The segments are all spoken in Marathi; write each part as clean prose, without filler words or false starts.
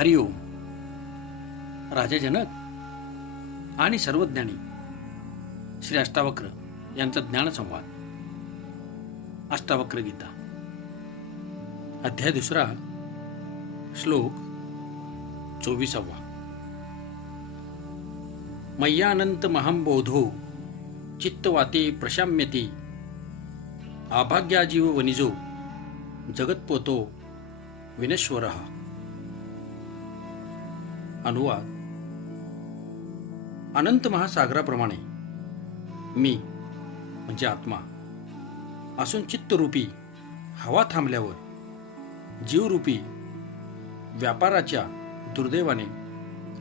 हरिओम. राजा जनक आणि सर्वज्ञानी श्री अष्टावक्र यांचा ज्ञानसंवाद. अष्टावक्र गीता अध्याय 2, श्लोक 24. मय्यानंत महंबोधो चित्तवाते प्रशाम्यते आभाग्याजीव वनिजो जगत्पोतो विनश्वरः. अनुवाद. अनंत महासागराप्रमाणे मी म्हणजे आत्मा असून चित्तरूपी हवा थांबल्यावर जीवरूपी व्यापाराच्या दुर्दैवाने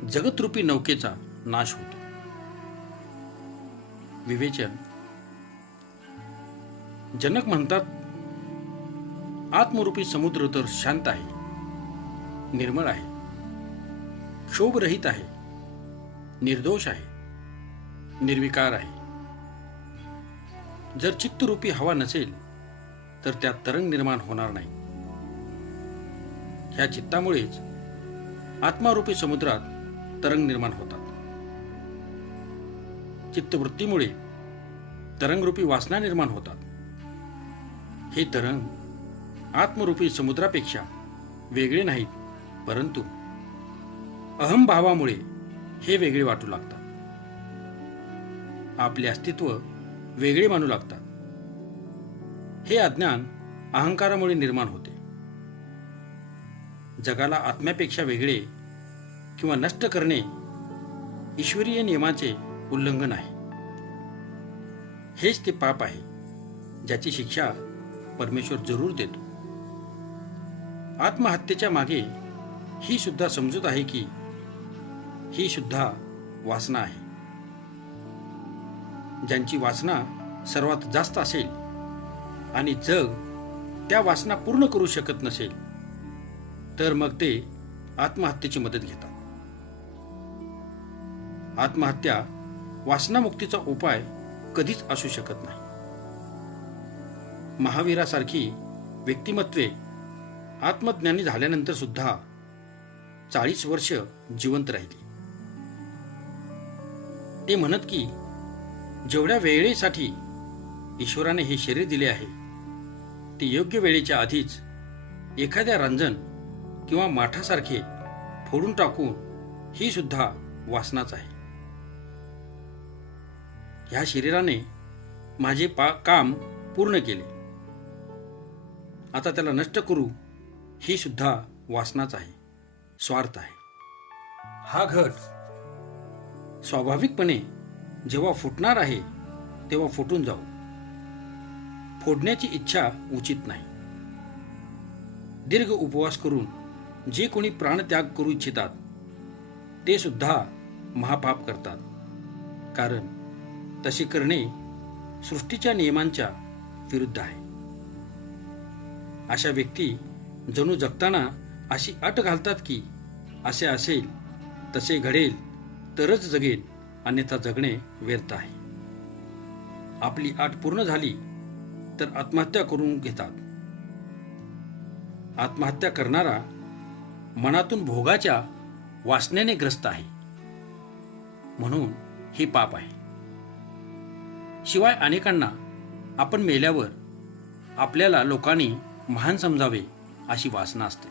जगतरूपी नौकेचा नाश होतो. विवेचन. जनक म्हणतात, आत्मरूपी समुद्र तर शांत आहे, निर्मळ आहे, क्षोभरहित आहे, निर्दोष आहे, निर्विकार आहे. जर चित्तरूपी हवा नसेल तर त्यात तरंग निर्माण होणार नाही. ह्या चित्तामुळेच आत्मारूपी समुद्रात तरंग निर्माण होतात. चित्तवृत्तीमुळे तरंगरूपी वासना निर्माण होतात. हे तरंग आत्मरूपी समुद्रापेक्षा वेगळे नाहीत, परंतु अहंभावामुळे हे वेगळे वाटू लागतात. आपले अस्तित्व वेगळे मानू लागतात. हे अज्ञान अहंकारामुळे निर्माण होते. जगाला आत्म्यापेक्षा वेगळे किंवा नष्ट करणे ईश्वरीय नियमाचे उल्लंघन आहे. हेच ते पाप आहे ज्याची शिक्षा परमेश्वर जरूर देतो. आत्महत्येच्या मागे ही सुद्धा समजूत आहे की ही सुद्धा वासना आहे. ज्यांची वासना सर्वात जास्त असेल आणि जग त्या वासना पूर्ण करू शकत नसेल तर मग ते आत्महत्येची मदत घेतात. आत्महत्या वासनामुक्तीचा उपाय कधीच असू शकत नाही. महावीरासारखी व्यक्तिमत्वे आत्मज्ञानी झाल्यानंतर सुद्धा 40 वर्ष जिवंत राहिली. ते म्हणत की जेवढ्या वेळेसाठी ईश्वराने हे शरीर दिले आहे ते योग्य वेळेच्या आधीच एखाद्या रांजण किंवा माठासारखे फोडून टाकून ही सुद्धा वासनाच आहे. ह्या शरीराने माझे काम पूर्ण केले, आता त्याला नष्ट करू ही सुद्धा वासनाच आहे, स्वार्थ आहे. हा घट स्वाभाविकपणे जेव्हा फुटणार आहे तेव्हा फुटून जाऊ. फोडण्याची इच्छा उचित नाही. दीर्घ उपवास करून जे कोणी प्राणत्याग करू इच्छितात ते सुद्धा महापाप करतात, कारण तसे करणे सृष्टीच्या नियमांच्या विरुद्ध आहे. अशा व्यक्ती जणू जगताना अशी अट घालतात की असे असेल तसे घडेल तरच जगेल, अन्यथा जगणे व्यर्थ आहे. आपली अट पूर्ण झाली तर आत्महत्या करून घेतात. आत्महत्या करणारा मनातून भोगाच्या वासनेने ग्रस्त आहे, म्हणून हे पाप आहे. शिवाय अनेकांना आपण मेल्यावर आपल्याला लोकांनी महान समजावे अशी वासना असते.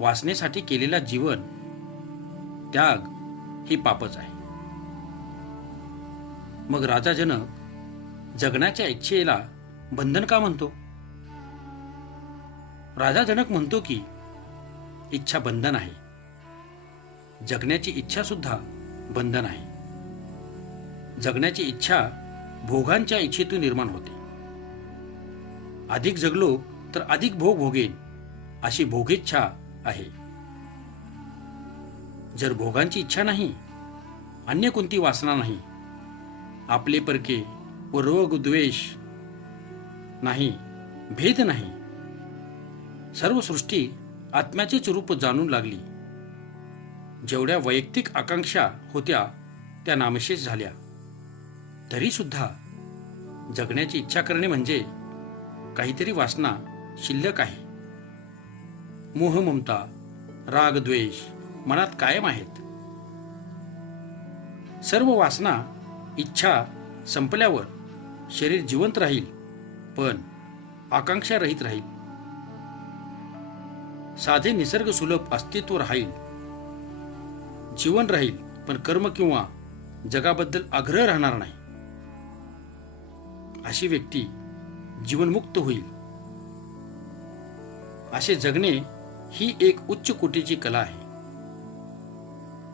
वासनेसाठी केलेला जीवन त्याग ही पापच आहे. मग राजा जनक जगण्याच्या इच्छेला बंधन का म्हणतो? राजा जनक म्हणतो की इच्छा बंधन आहे. जगण्याची इच्छा सुद्धा बंधन आहे. जगण्याची इच्छा भोगांच्या इच्छेतून निर्माण होते. अधिक जगलो तर अधिक भोग भोगेन अशी भोगेच्छा आहे. जर भोगांची इच्छा नाही, अन्य कोणती वासना नाही, आपले परके व रोग द्वेष नाही, भेद नाही, सर्व सृष्टी आत्म्याचेच रूप जाणून लागली. जेवढ्या वैयक्तिक आकांक्षा होत्या त्या नामशेष झाल्या. तरी सुद्धा जगण्याची इच्छा करणे म्हणजे काहीतरी वासना शिल्लक आहे. मोह ममता राग द्वेष मनात कायम आहेत. सर्व वासना इच्छा संपल्यावर शरीर जिवंत राहील, पण आकांक्षा रहित राहील. साधे निसर्ग सुलभ अस्तित्व राहील. जीवन राहील, पण कर्म किंवा जगाबद्दल आग्रह राहणार नाही. अशी व्यक्ती जीवनमुक्त होईल. असे जगणे ही एक उच्च कोटीची कला आहे.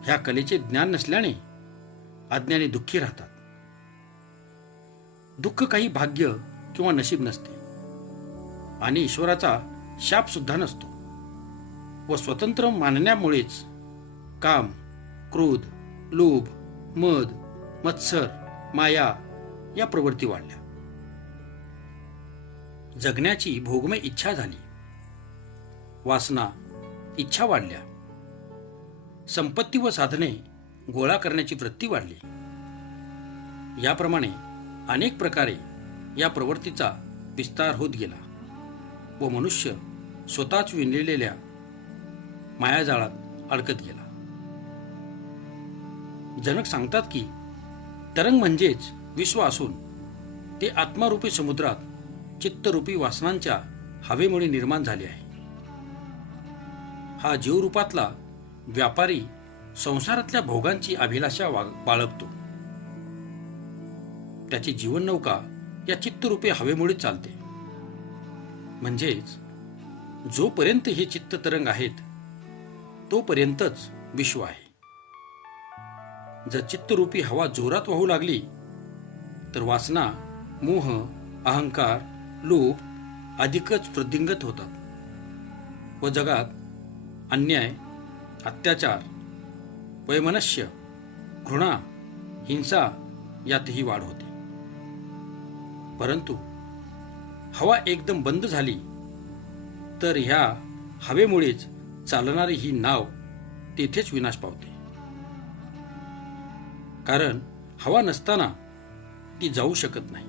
ह्या कलेचे ज्ञान नसल्याने अज्ञानी दुःखी राहतात. दुःख काही भाग्य किंवा नशीब नसते आणि ईश्वराचा शाप सुद्धा नसतो. व स्वतंत्र मानण्यामुळेच काम, क्रोध, लोभ, मद, मत्सर, माया या प्रवृत्ती वाढल्या. जगण्याची भोगमय इच्छा झाली. वासना इच्छा वाढल्या. संपत्ती व साधने गोळा करण्याची वृत्ती वाढली. याप्रमाणे अनेक प्रकारे या प्रवृत्तीचा विस्तार होत गेला व मनुष्य स्वतःच विणलेल्या मायाजाळात अडकत गेला. जनक सांगतात की तरंग म्हणजेच विश्व असून ते आत्मारूपी समुद्रात चित्तरूपी वासनांच्या हवेमुळे निर्माण झाले आहे. हा जीवरूपातला व्यापारी संसारातल्या भोगांची अभिलाषा बाळगतो. त्याची जीवननौका या चित्तरूपी हवेमुळे चालते. म्हणजेच जोपर्यंत हे चित्त तरंग आहेत तोपर्यंतच विश्व आहे. जर चित्तरूपी हवा जोरात वाहू लागली तर वासना, मोह, अहंकार, लोभ अधिकच वृद्धिंगत होतात व जगात अन्याय, अत्याचार, वैमनस्य, घृणा, हिंसा यातही वाढ होते. परंतु हवा एकदम बंद झाली तर ह्या हवेमुळेच चालणारी ही नाव तेथेच विनाश पावते. कारण हवा नसताना ती जाऊ शकत नाही.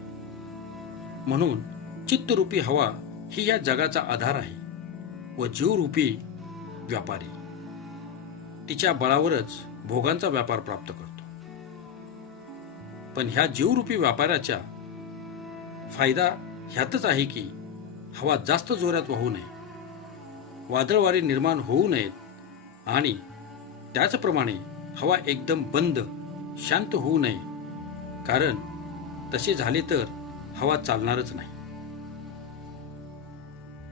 म्हणून चित्तरूपी हवा ही या जगाचा आधार आहे व जीवरूपी व्यापारी तिच्या बळावरच भोगांचा व्यापार प्राप्त करतो. पण ह्या जीवरूपी व्यापाराचा फायदा ह्यातच आहे की हवा जास्त जोरात वाहू नये, वादळवारे निर्माण होऊ नयेत आणि त्याचप्रमाणे हवा एकदम बंद, शांत होऊ नये. कारण तसे झाले तर हवा चालणारच नाही.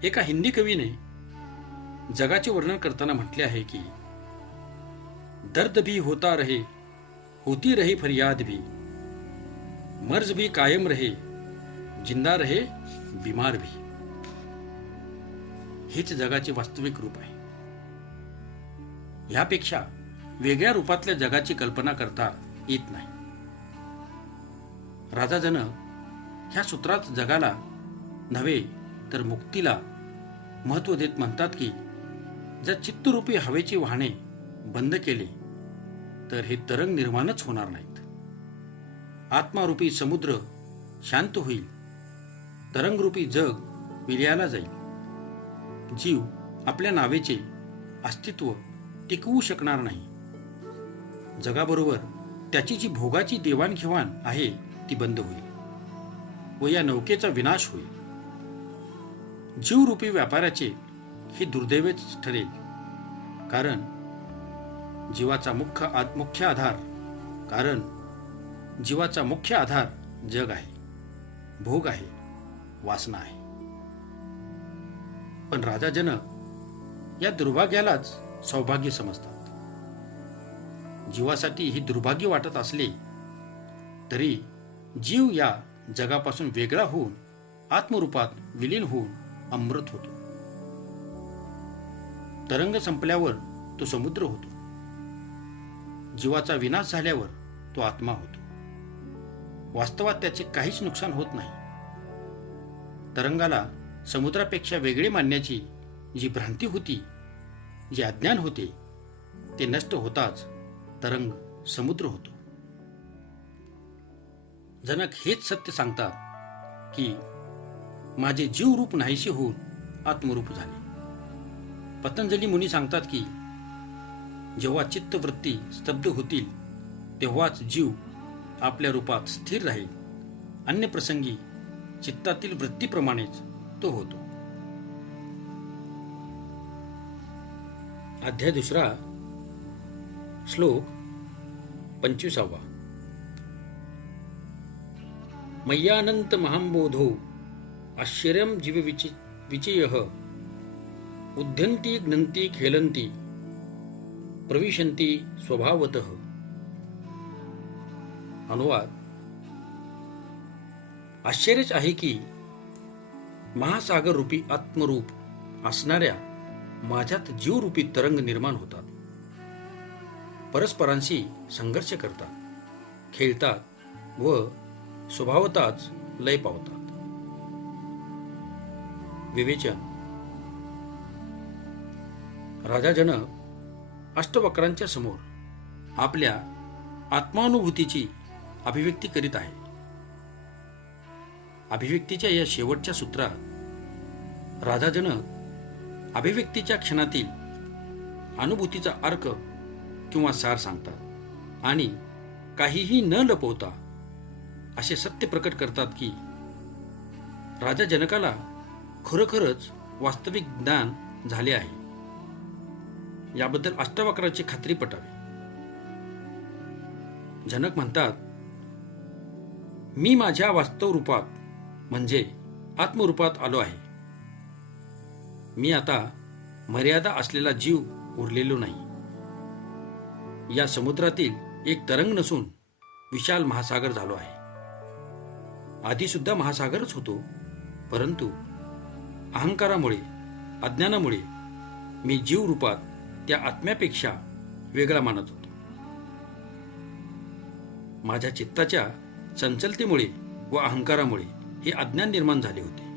एका हिंदी कवीने जगाचे वर्णन करताना म्हटले आहे की दर्द भी होता रहे, होती रहे फरियाद भी, मर्ज भी कायम रहे, जिंदा रहे बीमार भी. हेच जगाचे वास्तविक रूप आहे. यापेक्षा वेगळ्या रूपातल्या जगाची कल्पना करता येत नाही. राजा जनक ह्या सूत्रात जगाला नव्हे तर मुक्तीला महत्त्व देत म्हणतात की जर चित्तरूपी हवेची वाहने बंद केले तर हे तरंग निर्माणच होणार नाहीत. आत्मारूपी समुद्र शांत होईल. तरंगरूपी जग विलयाला जाईल. जीव आपल्या नावेचे अस्तित्व टिकवू शकणार नाही. जगाबरोबर त्याची जी भोगाची देवाणघेवाण आहे ती बंद होईल व या नौकेचा विनाश होईल. जीवरूपी व्यापाराचे हे दुर्दैवच ठरेल. कारण जीवाचा मुख्य आधार जग आहे, भोग आहे, वासना आहे. पण राजा जनक या दुर्भाग्यालाच सौभाग्य समजतात. जीवासाठी ही दुर्भाग्य वाटत असले तरी जीव या जगापासून वेगळा होऊन आत्मरूपात विलीन होऊन अमृत होतो. तरंग संपल्यावर तो समुद्र होतो. जीवाचा विनाश झाल्यावर तो आत्मा होतो. वास्तवात त्याचे काहीच नुकसान होत नाही. तरंगाला समुद्रापेक्षा वेगळे मानण्याची जी भ्रांती होती, जे अज्ञान होते, ते नष्ट होताच तरंग समुद्र होतो. जनक हेच सत्य सांगतात की माझे जीवरूप नाहीसे होऊन आत्मरूप झाले. पतंजली मुनी सांगतात की जेव्हा चित्तवृत्ती स्तब्ध होतील तेव्हाच जीव आपल्या रूपात स्थिर राहील. अन्य प्रसंगी चित्तातील वृत्तीप्रमाणेच तो होतो. अध्याय 2 श्लोक 25. मय्यानंत महांबोधो आश्चर्यं जीव विचयः उद्यन्ति घ्नन्ति खेलन्ति प्रविशन्ति स्वभावतः. अनुवाद. आश्चर्यच आहे की महासागर रूपी आत्मरूप असणाऱ्या माझ्यात जीवरूपी तरंग निर्माण होतात, परस्परांशी संघर्ष करतात, खेळतात व स्वभावतःच लय पावतात. विवेचन. राजा जनक अष्टवक्रांच्या समोर आपल्या आत्मानुभूतीची अभिव्यक्ती करीत आहे. अभिव्यक्तीच्या या शेवटच्या सूत्रात राजा जनक अभिव्यक्तीच्या क्षणातील अनुभूतीचा अर्क किंवा सार सांगतात आणि काहीही न लपवता असे सत्य प्रकट करतात की राजा जनकाला खरोखरच वास्तविक ज्ञान झाले आहे. याबद्दल अष्टवक्राची खात्री पटावी. जनक म्हणतात, मी माझ्या वास्तव रूपात म्हणजे आत्मरूपात आलो आहे. मी आता मर्यादा असलेला जीव उरलेलो नाही. या समुद्रातील एक तरंग नसून विशाल महासागर झालो आहे. आधी सुद्धा महासागरच होतो, परंतु अहंकारामुळे अज्ञानामुळे मी जीव रूपात त्या आत्म्यापेक्षा वेगळा मानत होतो. माझ्या चित्ताच्या चंचलतेमुळे व अहंकारामुळे हे अज्ञान निर्माण झाले होते.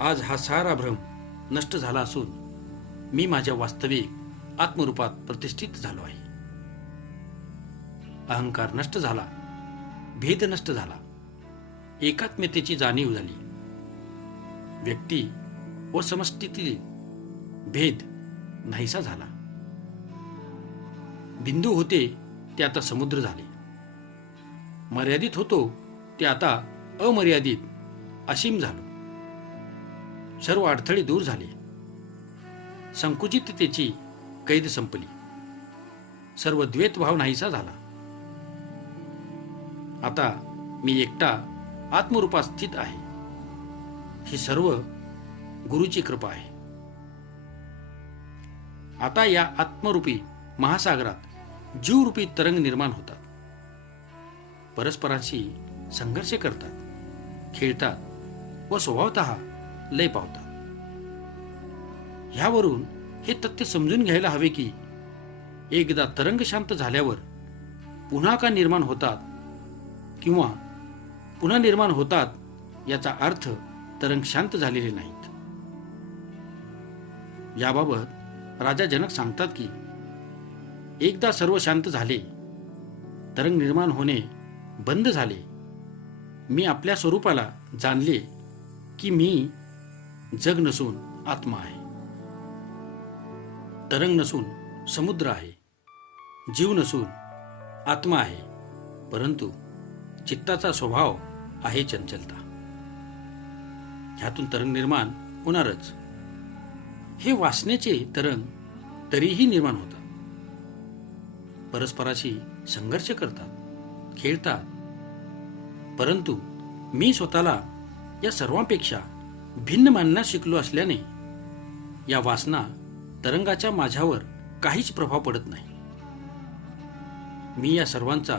आज हा सारा भ्रम नष्ट झाला असून मी माझ्या वास्तविक आत्मरूपात प्रतिष्ठित झालो आहे. अहंकार नष्ट झाला, भेद नष्ट झाला, एकात्मतेची जाणीव झाली. व्यक्ती व समष्टीतील भेद नाहीसा झाला. बिंदू होते ते आता समुद्र झाले. मर्यादित होतो ते आता अमर्यादित असीम झालो. सर्व अडथळे दूर झाले. संकुचिततेची कैद संपली. सर्व द्वैतभाव नाहीसा झाला. आता मी एकटा आत्मरूपात स्थित आहे. ही सर्व गुरुची कृपा आहे. आता या आत्मरूपी महासागरात जीवरूपी तरंग निर्माण होतात, परस्परांशी संघर्ष करतात, खेळतात व स्वभावतः लय पावतात. ह्यावरून हे तथ्य समजून घ्यायला हवे की एकदा तरंग शांत झाल्यावर पुन्हा का निर्माण होतात किंवा पुन्हा निर्माण होतात याचा अर्थ तरंग शांत झालेले नाहीत. याबाबत राजा जनक सांगतात की एकदा सर्व शांत झाले, तरंग निर्माण होणे बंद झाले, मी आपल्या स्वरूपाला जाणले की मी जग नसून आत्मा आहे, तरंग नसून समुद्र आहे, जीव नसून आत्मा आहे, परंतु चित्ताचा स्वभाव आहे चंचलता. ह्यातून तरंग निर्माण होणारच. हे वासनेचे तरंग तरीही निर्माण होतात, परस्पराशी संघर्ष करतात, खेळतात, परंतु मी स्वतःला या सर्वांपेक्षा भिन्न मानण्यास शिकलो असल्याने या वासना तरंगाच्या माझ्यावर काहीच प्रभाव पडत नाही. मी या सर्वांचा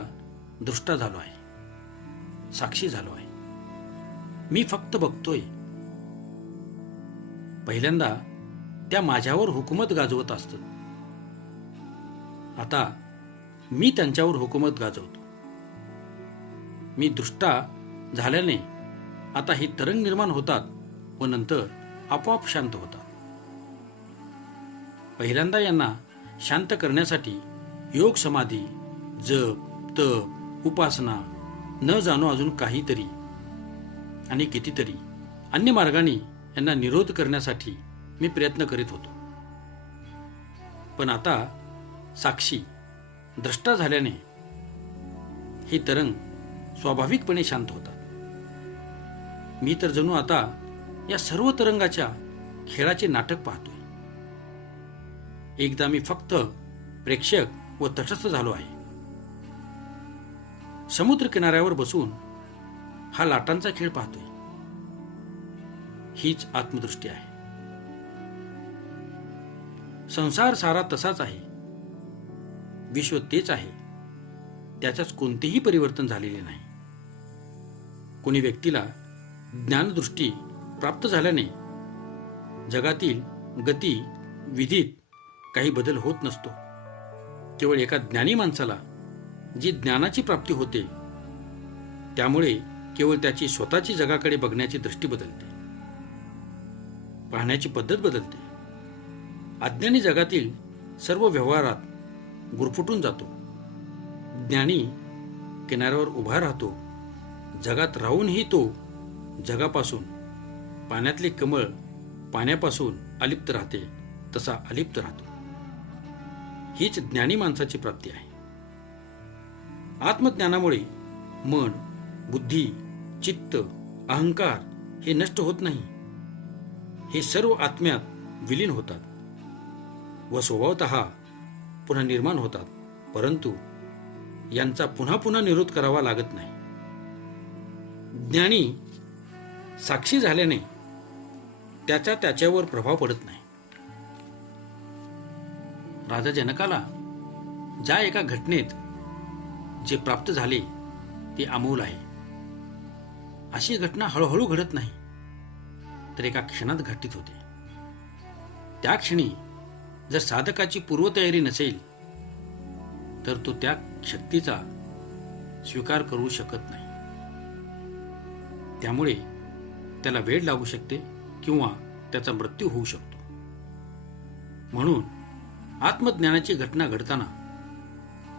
दृष्टा झालो आहे, साक्षी झालो आहे. मी फक्त बघतोय. पहिल्यांदा त्या माझ्यावर हुकूमत गाजवत असतात, आता मी त्यांच्यावर हुकूमत गाजवतो. मी दृष्टा झाल्याने आता हे तरंग निर्माण होतात व नंतर आपोआप शांत होतात. पहिल्यांदा यांना शांत करण्यासाठी योग समाधी, जप, तप, उपासना, न जाणो अजून काहीतरी आणि कितीतरी अन्य मार्गाने यांना निरोध करण्यासाठी मी प्रयत्न करीत होतो. पण आता साक्षी द्रष्टा झाल्याने हे तरंग स्वाभाविकपणे शांत होतात. मी तर जणू आता या सर्व तरंगाच्या खेळाचे नाटक पाहतोय. एकदा मी फक्त प्रेक्षक व तटस्थ झालो आहे. समुद्र किनाऱ्यावर बसून हा लाटांचा खेळ पाहतोय. हीच आत्मदृष्टी आहे. संसार सारा तसाच आहे. विश्व तेच आहे. त्याच्यात कोणतेही परिवर्तन झालेले नाही. कोणी व्यक्तीला ज्ञानदृष्टी प्राप्त झाल्याने जगातील गती विधीत काही बदल होत नसतो. केवळ एका ज्ञानी माणसाला जी ज्ञानाची प्राप्ती होते त्यामुळे केवळ त्याची स्वतःची जगाकडे बघण्याची दृष्टी बदलते, पाहण्याची पद्धत बदलते. अज्ञानी जगातील सर्व व्यवहारात गुरफटून जातो. ज्ञानी किनाऱ्यावर उभा राहतो. जगात राहूनही तो जगापासून, पाण्यातले कमळ पाण्यापासून अलिप्त राहते तसा अलिप्त राहतो. हीच ज्ञानी माणसाची प्राप्ती आहे. आत्मज्ञानामुळे मन, बुद्धी, चित्त, अहंकार हे नष्ट होत नाही. हे सर्व आत्म्यात विलीन होतात व स्वभावतः पुन्हा निर्माण होतात. परंतु यांचा पुन्हा पुन्हा निरोध करावा लागत नाही. ज्ञानी साक्षी झाल्याने त्याच्यावर प्रभाव पडत नाही. राजा जनकाला ज्या एका घटनेत जे प्राप्त झाले ते अमोल आहे. अशी घटना हळूहळू घडत नाही तर एका क्षणात घटित होते. त्या क्षणी जर साधकाची पूर्वतयारी नसेल तर तो त्या शक्तीचा स्वीकार करू शकत नाही. त्यामुळे त्याला वेळ लागू शकते किंवा त्याचा मृत्यू होऊ शकतो. म्हणून आत्मज्ञानाची घटना घडताना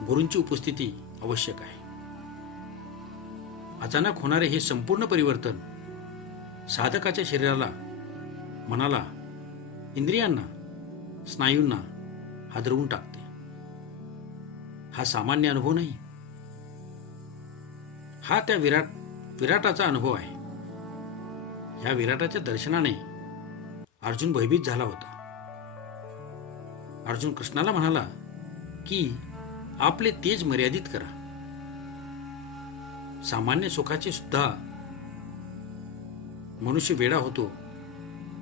गुरूंची उपस्थिती आवश्यक आहे. अचानक होणारे हे संपूर्ण परिवर्तन साधकाच्या शरीराला, मनाला, इंद्रियांना, स्नायूंना हादरवून टाकते. हा सामान्य अनुभव नाही. हा त्या विराटाचा अनुभव आहे. ह्या विराटाच्या दर्शनाने अर्जुन भयभीत झाला होता. अर्जुन कृष्णाला म्हणाला की आपले तेज मर्यादित करा. सामान्य सुखाचे सुद्धा मनुष्य वेडा होतो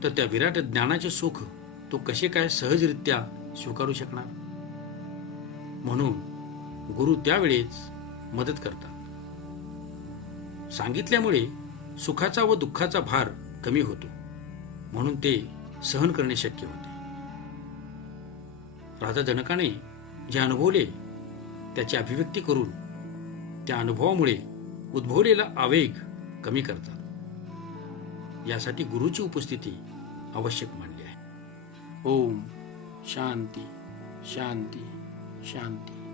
तर त्या विराट ज्ञानाचे सुख तो कसे काय सहजरित्या स्वीकारू शकणार. म्हणून गुरु त्यावेळेस मदत करतात. सांगितल्यामुळे सुखाचा व दुःखाचा भार कमी होतो. म्हणून ते सहन करणे शक्य होते. राजा जनकाने जे अनुभवले त्याची अभिव्यक्ती करून त्या अनुभवामुळे उद्भवलेला आवेग कमी करतात. यासाठी गुरुची उपस्थिती आवश्यक मानली आहे. ओम शांती शांती शांती.